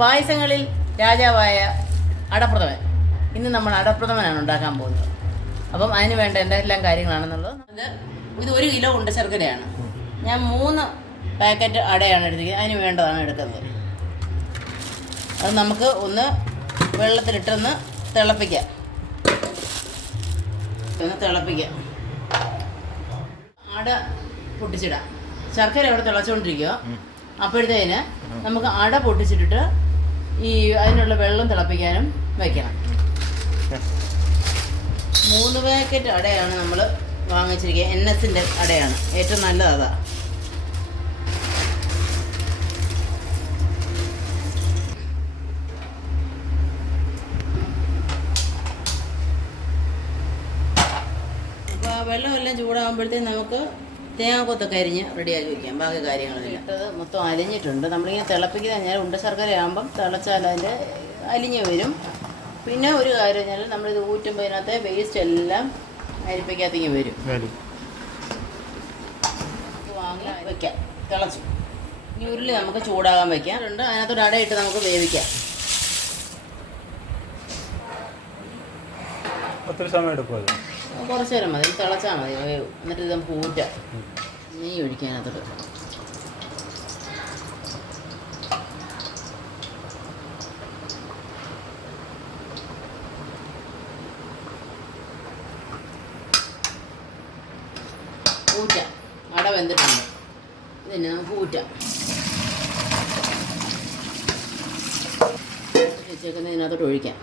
പായസങ്ങളിൽ രാജാവായ അടപ്രഥമൻ. ഇന്ന് നമ്മൾ അടപ്രഥമനാണ് ഉണ്ടാക്കാൻ പോകുന്നത്. അപ്പം അതിന് വേണ്ട എന്തെല്ലാം കാര്യങ്ങളാണെന്നുള്ളത് ഇത് 1 കിലോ ഉണ്ട ശർക്കരയാണ്. ഞാൻ 3 പാക്കറ്റ് അടയാണ് എടുത്തിരിക്കുന്നത്. അതിന് വേണ്ടതാണ് എടുക്കുന്നത്. അത് നമുക്ക് ഒന്ന് വെള്ളത്തിലിട്ടൊന്ന് തിളപ്പിക്കാം. അട പൊട്ടിച്ചിടാം. ശർക്കര അവിടെ തിളച്ചുകൊണ്ടിരിക്കുക. അപ്പോഴത്തേന് നമുക്ക് അട പൊട്ടിച്ചിട്ടിട്ട് അതിനുള്ള വെള്ളം തിളപ്പിക്കാനും വയ്ക്കണം. 3 പാക്കറ്റ് അടയാണ് നമ്മൾ വാങ്ങിച്ചിരിക്കുക. NSൻ്റെ അടയാണ് ഏറ്റവും നല്ലത്. അതാ അപ്പോൾ വെള്ളമെല്ലാം ചൂടാകുമ്പോഴത്തേക്കും നമുക്ക് തേങ്ങാക്കൊത്തൊക്കെ അരിഞ്ഞ് റെഡിയാക്കി വയ്ക്കാം. ബാക്കി കാര്യങ്ങളെല്ലാം ഇട്ടത് മൊത്തം അലിഞ്ഞിട്ടുണ്ട്. നമ്മളിങ്ങനെ തിളപ്പിക്കുന്ന കഴിഞ്ഞാൽ ഉണ്ട ശർക്കര ആകുമ്പം തിളച്ചാൽ അതിൻ്റെ അലിഞ്ഞ് വരും. പിന്നെ ഒരു കാര്യം കഴിഞ്ഞാൽ നമ്മളിത് ഊറ്റുമ്പോൾ ഇതിനകത്തെ വേസ്റ്റ് എല്ലാം അരിപ്പയ്ക്കകത്തേക്ക് വരും. വാങ്ങി വയ്ക്കാം. തിളച്ചു ഇനി ഉരുളി നമുക്ക് ചൂടാകാൻ വയ്ക്കാം. അതിനകത്തോട് അടയിട്ട് നമുക്ക് വേവിക്കാം. ഒത്തിരി സമയം എടുക്കും. കുറച്ച് നേരം മതി. തിളച്ചാൽ മതി. എന്നിട്ട് ഇത് നമുക്ക് ഊറ്റാം. നെയ്യ് ഒഴിക്കാനകത്തോട്ട് ഊറ്റാം. അട വെന്തിട്ടുണ്ട്. ഇതിനെ നമുക്ക് ഊറ്റാം. വെച്ചേക്കുന്ന ഇതിനകത്തോട്ട് ഒഴിക്കാം.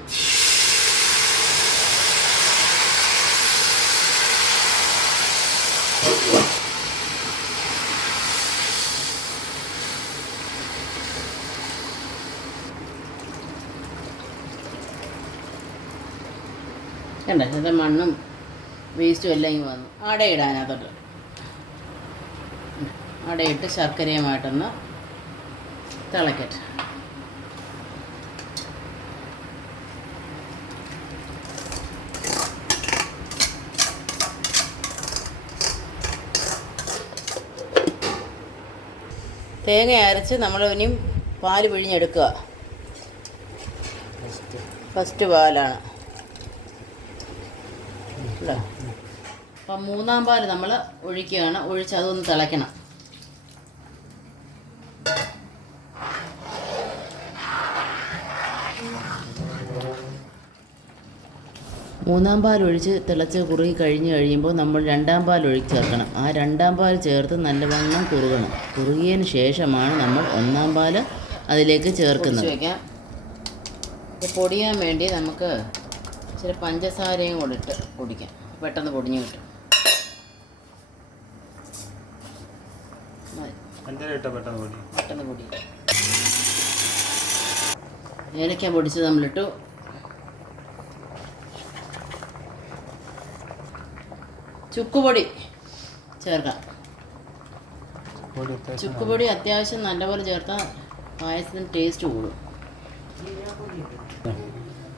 കണ്ട ഇതിൻ്റെ മണ്ണും വേസ്റ്റും എല്ലാം ഇങ്ങ് വന്നു. അടയിടാനകത്തോട്ട് അടയിട്ട് ശർക്കരയുമായിട്ടൊന്ന് തിളക്കട്ടെ. തേങ്ങ അരച്ച് നമ്മൾ ഇനിയും പാല് പിഴിഞ്ഞെടുക്കുക. ഫസ്റ്റ് പാലാണ്. അപ്പം 3-ാം പാല് നമ്മൾ ഒഴിക്കുകയാണ്. ഒഴിച്ച് അതൊന്ന് തിളയ്ക്കണം. മൂന്നാം പാൽ ഒഴിച്ച് തിളച്ച് കുറുകി കഴിയുമ്പോൾ നമ്മൾ 2-ാം പാൽ ഒഴിച്ച് ചേർക്കണം. ആ 2-ാം പാൽ ചേർത്ത് നല്ലവണ്ണം കുറുകണം. കുറുകിയതിന് ശേഷമാണ് നമ്മൾ 1-ാം പാൽ അതിലേക്ക് ചേർക്കുന്നത്. വയ്ക്കാം. പൊടിയാൻ വേണ്ടി നമുക്ക് ഇച്ചിരി പഞ്ചസാരയും കൂടെ ഇട്ട് പൊടിക്കാം. പെട്ടെന്ന് പൊടിഞ്ഞ് കിട്ടും. പെട്ടെന്ന് പൊടി. ഏലക്ക പൊടിച്ച് നമ്മളിട്ടു. ചുക്കുപൊടി ചേർക്കാം. ചുക്കുപൊടി അത്യാവശ്യം നല്ലപോലെ ചേർത്താൽ പായസത്തിന് ടേസ്റ്റ് കൂടും.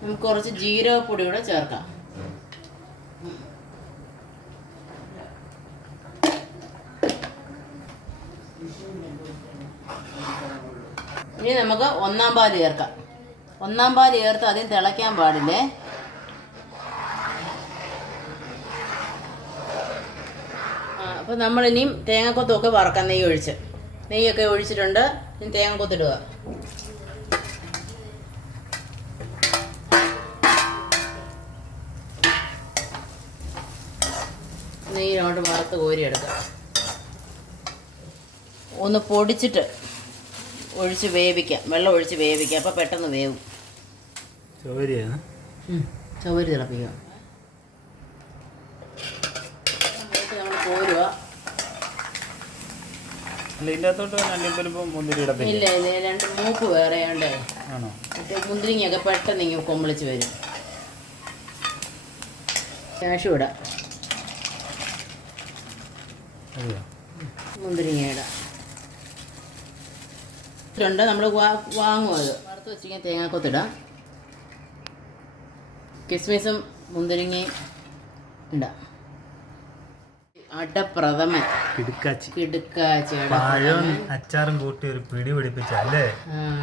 നമുക്ക് കുറച്ച് ജീരകപ്പൊടി കൂടെ ചേർക്കാം. ഇനി നമുക്ക് 1-ാം പാല് ചേർക്കാം. 1-ാം പാല് ചേർത്ത് അതിന് തിളയ്ക്കാൻ പാടില്ലേ. അപ്പോൾ നമ്മളിനിയും തേങ്ങാക്കൊത്തൊക്കെ വറക്കാം. നെയ്യൊക്കെ ഒഴിച്ചിട്ടുണ്ട്. ഇനി തേങ്ങാക്കൊത്തിടുക. നെയ്യിനോട്ട് വറുത്ത് കോരിയെടുക്കാം. ഒന്ന് പൊടിച്ചിട്ട് ഒഴിച്ച് വേവിക്കാം. വെള്ളം ഒഴിച്ച് വേവിക്കാം. അപ്പോൾ പെട്ടെന്ന് വേവും. ചവരി തിളപ്പിക്കുക. നമ്മൾ കോരുക. ഇല്ല, ഇത് 2 മൂപ്പ് വേറെ ഉണ്ട്. മറ്റേ മുന്തിരിങ്ങയൊക്കെ പെട്ടെന്ന് ഇങ്ങനെ കൊമ്പിളിച്ച് വരും. കാഷ്യൂ ഇടാം. മുന്തിരിങ്ങ ഇടാം. നമ്മൾ വാങ്ങും. അത് വറുത്ത് വെച്ചിരിക്കാൻ തേങ്ങാക്കൊത്തിടാം. കിസ്മിസും മുന്തിരിങ്ങയും ഇടാം. അടപ്രഥമൻ കിടുക്കാച്ചി കിടുക്കാച്ചി പഴവും അച്ചാറും കൂട്ടി ഒരു പിടി പിടിപ്പിച്ചല്ലേ.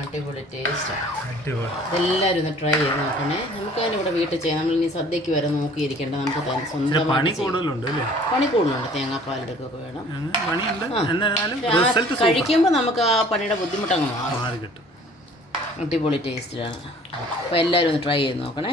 അടിപൊളി ടേസ്റ്റാണ്. അടിപൊളി. എല്ലാവരും ഒന്ന് ട്രൈ ചെയ്ത് നോക്കണേ. നമുക്ക് തന്നെ ഇവിടെ വീട്ടിൽ ചെയ്യാം. നമ്മൾ ഇനി സദ്യക്ക് വരെ നോക്കിയിരിക്കേണ്ട, നമുക്ക് തന്നെ സ്വന്തം പണി കൂടുതലുണ്ട് അല്ലേ? പണി കൂടുതലുണ്ട്. തേങ്ങാപ്പാലെടുക്കൊക്കെ വേണം. പണിയുണ്ട് എന്നാലും റിസൾട്ട് കഴിക്കുമ്പോൾ നമുക്ക് ആ പണിയുടെ ബുദ്ധിമുട്ടങ്ങ് മാറും. മാറി കിട്ടും. അടിപൊളി ടേസ്റ്റിലാണ്. അപ്പോൾ എല്ലാവരും ഒന്ന് ട്രൈ ചെയ്ത് നോക്കണേ.